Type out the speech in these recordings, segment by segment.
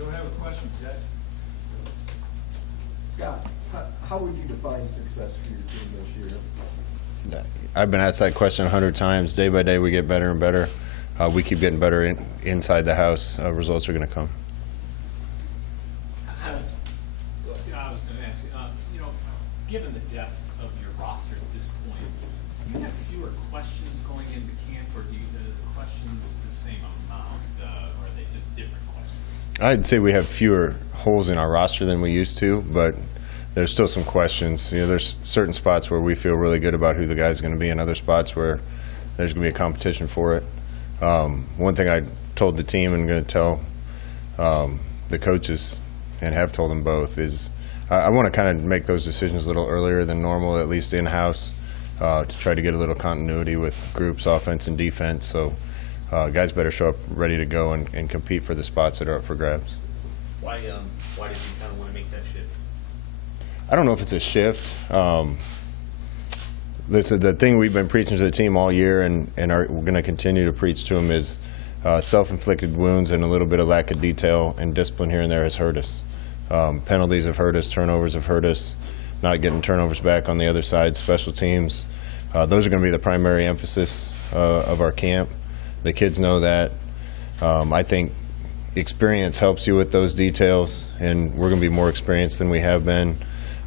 Don't have a question, Ted. Scott, how would you define success for your team this year? I've been asked that question 100 times. Day by day, we get better and better. We keep getting better inside the house. Results are going to come. I was going to ask you, given the depth of your roster at this point, do you have fewer questions going into camp, or do the questions the same amount, or are they just different questions? I'd say we have fewer holes in our roster than we used to, but there's still some questions. There's certain spots where we feel really good about who the guy's going to be, and other spots where there's going to be a competition for it. One thing I told the team and going to tell the coaches, and have told them both, is I want to kind of make those decisions a little earlier than normal, at least in-house, to try to get a little continuity with groups, offense and defense. So guys better show up ready to go and compete for the spots that are up for grabs. Why did you kind of want to make that shift? I don't know if it's a shift. The thing we've been preaching to the team all year, and we're going to continue to preach to them, is self-inflicted wounds and a little bit of lack of detail and discipline here and there has hurt us. Penalties have hurt us, turnovers have hurt us, not getting turnovers back on the other side, special teams. Those are going to be the primary emphasis of our camp. The kids know that. I think experience helps you with those details, and we're going to be more experienced than we have been.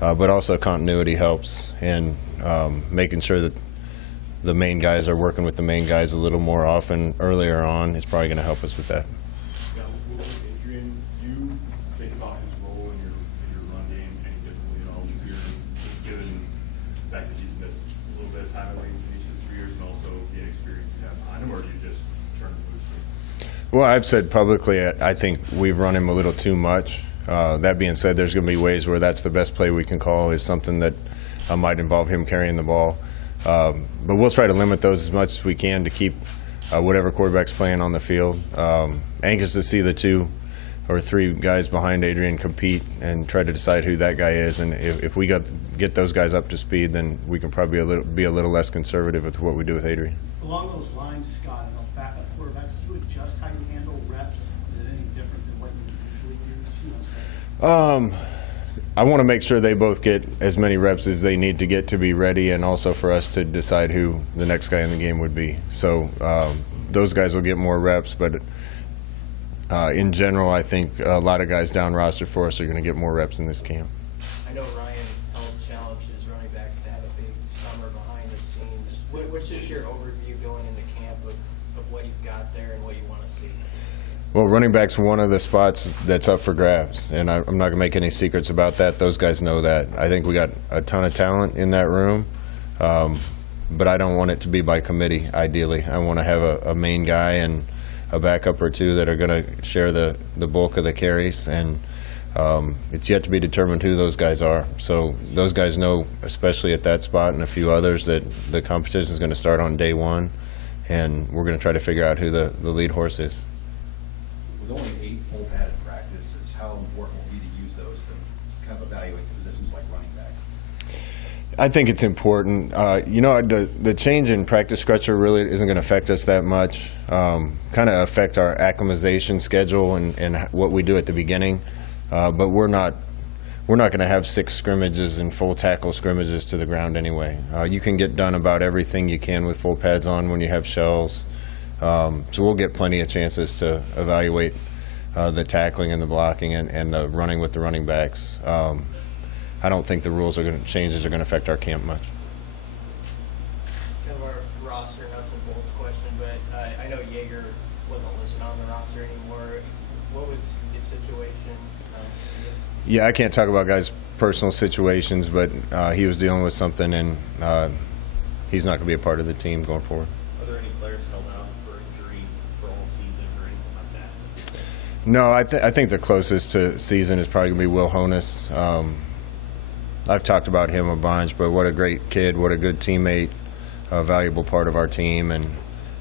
But also continuity helps, and making sure that the main guys are working with the main guys a little more often earlier on is probably going to help us with that. Scott, Adrian, do you think about his role in your run game any differently at all this year, just given the fact that he's missed a little bit of time at least in each of his 3 years, and also the experience you have behind him, or do you just turn the loose? Well, I've said publicly I think we've run him a little too much. That being said, there's going to be ways where that's the best play we can call, is something that might involve him carrying the ball. But we'll try to limit those as much as we can to keep whatever quarterback's playing on the field. Anxious to see the 2 or 3 guys behind Adrian compete and try to decide who that guy is. And if we get those guys up to speed, then we can probably be a little less conservative with what we do with Adrian. Along those lines, Scott, backup quarterbacks, do you adjust how you handle reps? Is it any different than what you usually use? I want to make sure they both get as many reps as they need to get to be ready, and also for us to decide who the next guy in the game would be. So those guys will get more reps, but in general, I think a lot of guys down roster for us are going to get more reps in this camp. I know Ryan helped challenge his running backs to have a big summer behind the scenes. What's just your overview going into camp of what you've got there and what you want to see? Well, running back's one of the spots that's up for grabs, and I'm not going to make any secrets about that. Those guys know that. I think we got a ton of talent in that room, but I don't want it to be by committee, ideally. I want to have a main guy and a backup or 2 that are going to share the bulk of the carries, and it's yet to be determined who those guys are. So those guys know, especially at that spot and a few others, that the competition is going to start on day 1, and we're going to try to figure out who the lead horse is. With only 8 full padded practices, how important will it be to use those to kind of evaluate the positions like running back? I think it's important. The change in practice structure really isn't going to affect us that much. Kind of affect our acclimatization schedule and what we do at the beginning. But we're not going to have 6 scrimmages and full tackle scrimmages to the ground anyway. You can get done about everything you can with full pads on when you have shells. So we'll get plenty of chances to evaluate the tackling and the blocking and the running with the running backs. I don't think the rules changes are going to affect our camp much. Kind of our roster nuts and bolts question, but I know Yeager wasn't listed on the roster anymore. What was his situation? Yeah, I can't talk about guys' personal situations, but he was dealing with something, and he's not going to be a part of the team going forward. Are there any players held out for injury for all season or anything like that? No, I think the closest to season is probably going to be Will Honus. I've talked about him a bunch, but what a great kid, what a good teammate, a valuable part of our team, and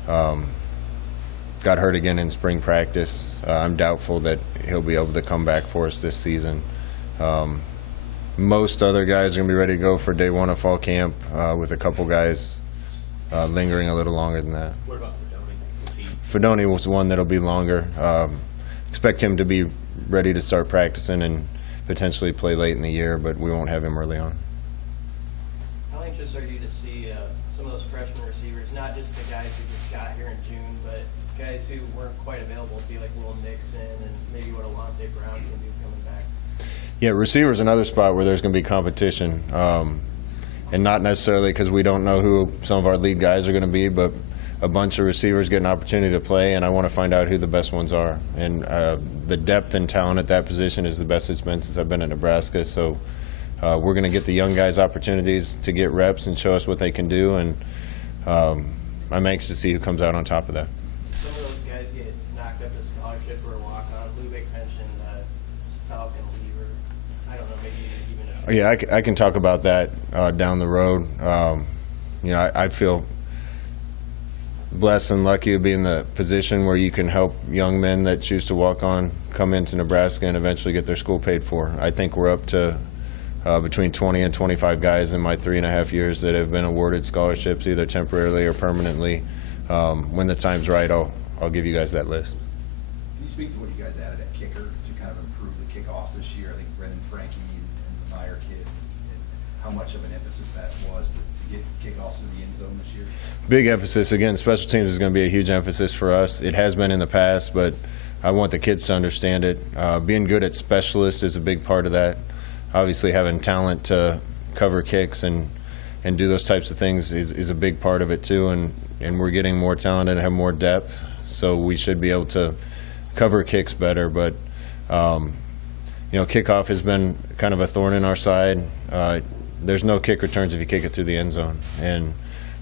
got hurt again in spring practice. I'm doubtful that he'll be able to come back for us this season. Most other guys are going to be ready to go for day 1 of fall camp, with a couple guys lingering a little longer than that. What about Fedoni? Fedoni was one that'll be longer. expect him to be ready to start practicing and potentially play late in the year, but we won't have him early on. How anxious are you to see some of those freshman receivers, not just the guys who just got here in June, but guys who weren't quite available to you, like Will Nixon and maybe what Alante Brown can do coming back? Yeah, receiver's another spot where there's going to be competition, and not necessarily because we don't know who some of our lead guys are going to be, but a bunch of receivers get an opportunity to play, and I want to find out who the best ones are. And the depth and talent at that position is the best it's been since I've been at Nebraska. So we're going to get the young guys opportunities to get reps and show us what they can do, and I'm anxious to see who comes out on top of that. Some of those guys get knocked up to scholarship or walk-on. Lubick mentioned Falcon Lever. I don't know, maybe even Yeah, I can talk about that down the road. You know, I feel blessed and lucky to be in the position where you can help young men that choose to walk on come into Nebraska and eventually get their school paid for. I think we're up to between 20 and 25 guys in my 3.5 years that have been awarded scholarships, either temporarily or permanently. When the time's right, I'll give you guys that list. Can you speak to what you guys added at kicker to kind of improve the kickoffs this year? I think Brendan Frankie and the Meyer kid, and how much of an emphasis that was to get kickoffs into the end zone this year? Big emphasis. Again, special teams is going to be a huge emphasis for us. It has been in the past, but I want the kids to understand it. Being good at specialists is a big part of that. Obviously, having talent to cover kicks and do those types of things is a big part of it too. And we're getting more talented and have more depth, so we should be able to cover kicks better. But you know, kickoff has been kind of a thorn in our side. There's no kick returns if you kick it through the end zone, and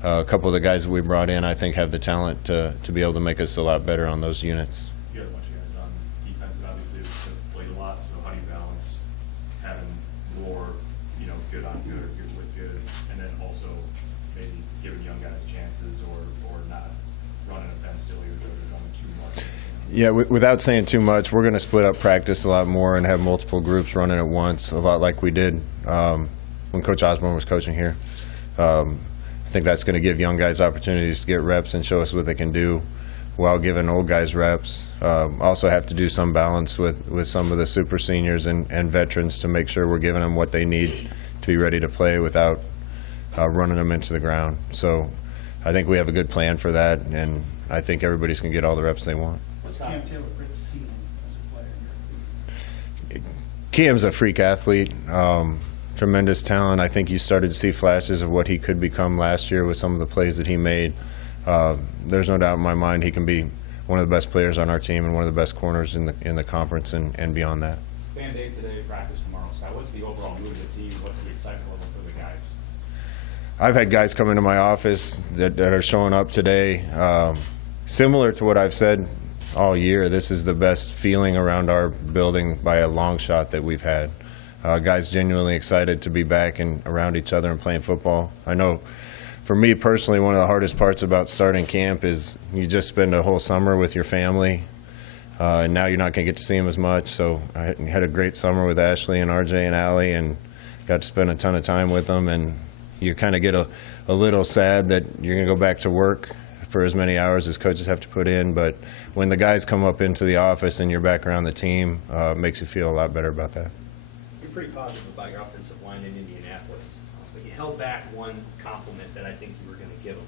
a couple of the guys that we brought in, I think, have the talent to be able to make us a lot better on those units. You have a bunch of guys on defense that obviously have played a lot, so how do you balance having more, you know, good on good or good with good, and then also maybe giving young guys chances or not running a fence still or running too much? Yeah, without saying too much, we're going to split up practice a lot more and have multiple groups running at once, a lot like we did when Coach Osborne was coaching here. I think that's going to give young guys opportunities to get reps and show us what they can do while giving old guys reps. Also have to do some balance with some of the super seniors and veterans to make sure we're giving them what they need to be ready to play without running them into the ground. So I think we have a good plan for that, and I think everybody's going to get all the reps they want. What's Cam Taylor-Britt's ceiling as a player? Cam's a freak athlete. Tremendous talent. I think you started to see flashes of what he could become last year with some of the plays that he made. There's no doubt in my mind he can be one of the best players on our team and one of the best corners in the conference and beyond that. Band-Aid today, practice tomorrow. So what's the overall mood of the team? What's the excitement level for the guys? I've had guys come into my office that are showing up today. Similar to what I've said all year, this is the best feeling around our building by a long shot that we've had. Guys genuinely excited to be back and around each other and playing football. I know for me personally, one of the hardest parts about starting camp is you just spend a whole summer with your family, and now you're not going to get to see them as much. So I had a great summer with Ashley and RJ and Allie and got to spend a ton of time with them, and you kind of get a little sad that you're going to go back to work for as many hours as coaches have to put in. But when the guys come up into the office and you're back around the team, it makes you feel a lot better about that. You're pretty positive about your offensive line in Indianapolis, but you held back one compliment that I think you were going to give them.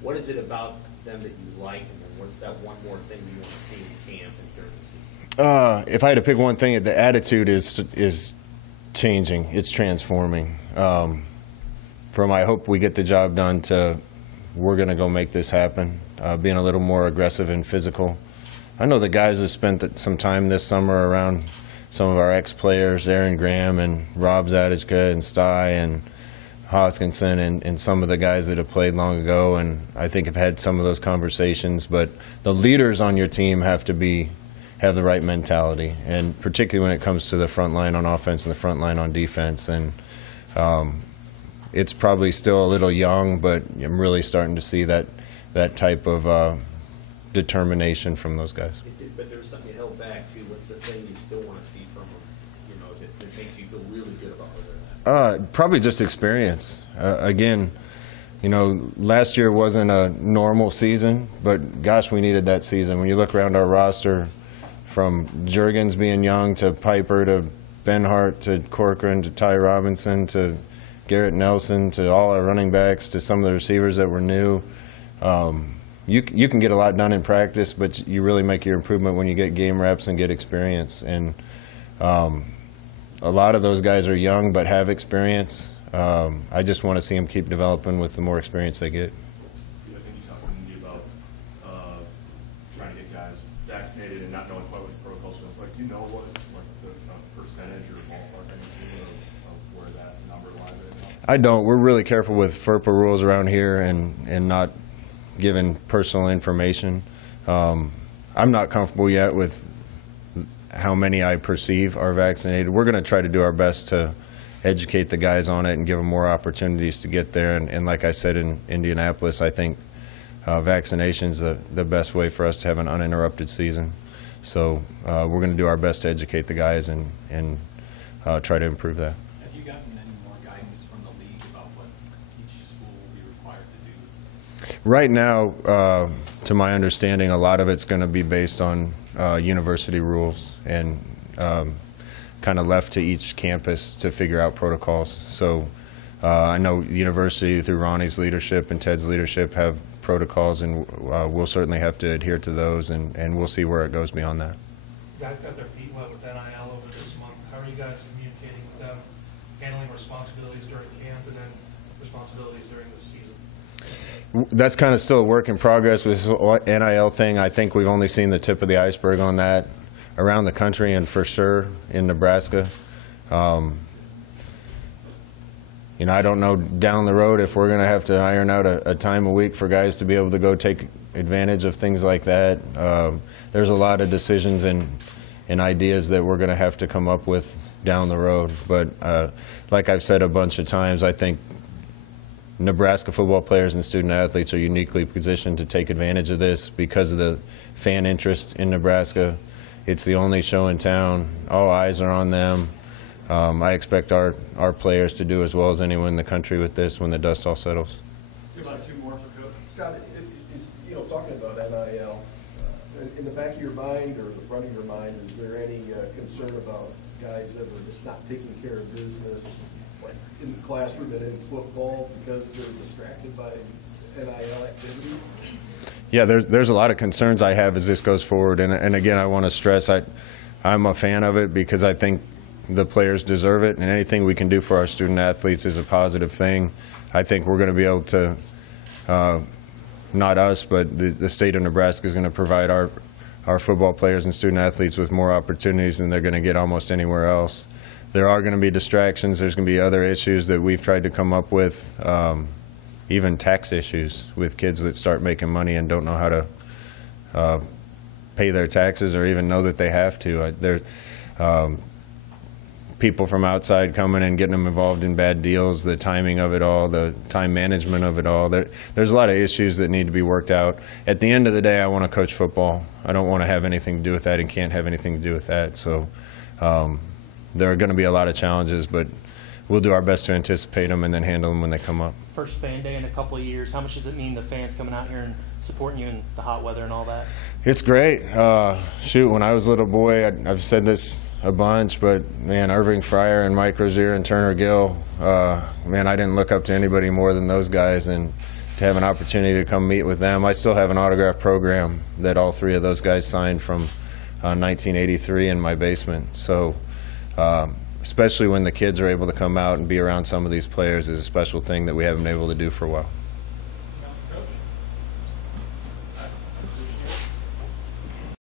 What is it about them that you like, and then what's that one more thing you want to see in camp and during the season? If I had to pick one thing, the attitude is changing. It's transforming. From I hope we get the job done to we're going to go make this happen, being a little more aggressive and physical. I know the guys have spent some time this summer around some of our ex-players, Aaron Graham and Rob Zadishka and Sty and Hoskinson and some of the guys that have played long ago, and I think have had some of those conversations. But the leaders on your team have to have the right mentality, and particularly when it comes to the front line on offense and the front line on defense. And it's probably still a little young, but I'm really starting to see that type of determination from those guys. But there was something you held back to. What's the thing you still want to see from them, you know, that makes you feel really good about where they're at? Probably just experience. Again, you know, last year wasn't a normal season, but gosh, we needed that season. When you look around our roster, from Juergens being young to Piper to Benhart to Corcoran to Ty Robinson to Garrett Nelson to all our running backs to some of the receivers that were new. You can get a lot done in practice, but you really make your improvement when you get game reps and get experience. And a lot of those guys are young but have experience. I just want to see them keep developing with the more experience they get. I think you talked to me about trying to get guys vaccinated and not knowing quite what the protocols are like. Do you know what the percentage or ballpark of where that number lies right now? I don't. We're really careful with FERPA rules around here and not giving personal information. I'm not comfortable yet with how many I perceive are vaccinated. We're going to try to do our best to educate the guys on it and give them more opportunities to get there. And like I said in Indianapolis, I think vaccination's the best way for us to have an uninterrupted season. So we're going to do our best to educate the guys and try to improve that. Have you gotten any more guidance from the league about what each school will be required to do? Right now, to my understanding, a lot of it's going to be based on university rules and kind of left to each campus to figure out protocols. So I know the university, through Ronnie's leadership and Ted's leadership, have protocols, and we'll certainly have to adhere to those, and we'll see where it goes beyond that. You guys got their feet wet with NIL over this month. How are you guys communicating with them, handling responsibilities during camp and then responsibilities during the season? That's kind of still a work in progress with this NIL thing. I think we've only seen the tip of the iceberg on that around the country and for sure in Nebraska. You know, I don't know down the road if we're going to have to iron out a time a week for guys to be able to go take advantage of things like that. There's a lot of decisions and ideas that we're going to have to come up with down the road. But like I've said a bunch of times, I think Nebraska football players and student athletes are uniquely positioned to take advantage of this because of the fan interest in Nebraska. It's the only show in town. All eyes are on them. I expect our players to do as well as anyone in the country with this when the dust all settles. About two more for Coach. Scott, you know, talking about NIL, in the back of your mind or the front of your mind, is there any concern about guys that are just not taking care of business, like in the classroom and in football, because they're distracted by NIL activity? Yeah, there's a lot of concerns I have as this goes forward, and again, I want to stress I'm a fan of it because I think the players deserve it, and anything we can do for our student athletes is a positive thing. I think we're going to be able to, not us, but the state of Nebraska is going to provide our football players and student athletes with more opportunities than they're going to get almost anywhere else. There are going to be distractions. There's going to be other issues that we've tried to come up with, even tax issues with kids that start making money and don't know how to pay their taxes or even know that they have to. There's people from outside coming and getting them involved in bad deals, the timing of it all, the time management of it all. There's a lot of issues that need to be worked out. At the end of the day, I want to coach football. I don't want to have anything to do with that and can't have anything to do with that. So there are going to be a lot of challenges, but we'll do our best to anticipate them and then handle them when they come up. First fan day in a couple of years. How much does it mean the fans coming out here and supporting you in the hot weather and all that? It's great. Shoot, when I was a little boy, I've said this a bunch, but man, Irving Fryer and Mike Rozier and Turner Gill, man, I didn't look up to anybody more than those guys, and to have an opportunity to come meet with them. I still have an autograph program that all three of those guys signed from 1983 in my basement. So especially when the kids are able to come out and be around some of these players is a special thing that we haven't been able to do for a while.